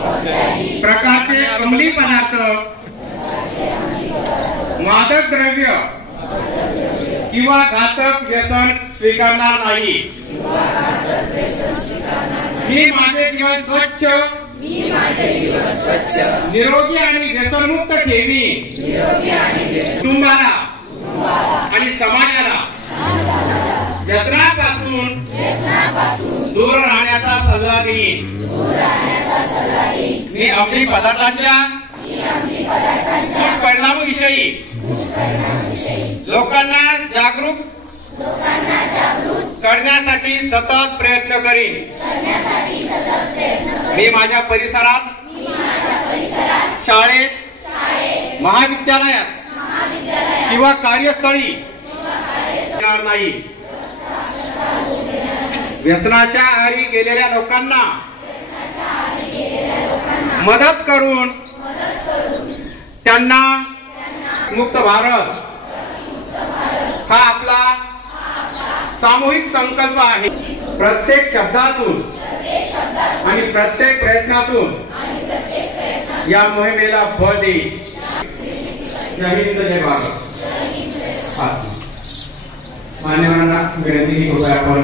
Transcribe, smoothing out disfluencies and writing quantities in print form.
प्रकारचे अंमली पदार्थ, मादक द्रव्य किंवा घातक व्यसन स्वीकारणार नाही। मी माझे जीवन स्वच्छ, निरोगी आणि व्यसनमुक्त ठेवी। कुटुंबाला आणि समाजाला व्यसनापासून दूर राहण्याचा सल्ला देईन। मी अंमली पदार्थांच्या दुष्परिणामाविषयी लोकांना जागरूक करण्यासाठी सतत प्रयत्न करीन। मी माझ्या परिसरात, शाळेत, महाविद्यालयात किंवा कार्यस्थळी नाही। व्यसनाच्या आहारी गेलेल्या लोकांना मदत करून त्यांना मुक्त भारत हा आपला सामूहिक संकल्प आहे। प्रत्येक शब्दातून आणि प्रत्येक प्रयत्नातून या मोहिमेला बळ देईल। जय हिंद, जय भारत। मान्यवरांना विनंती की आपण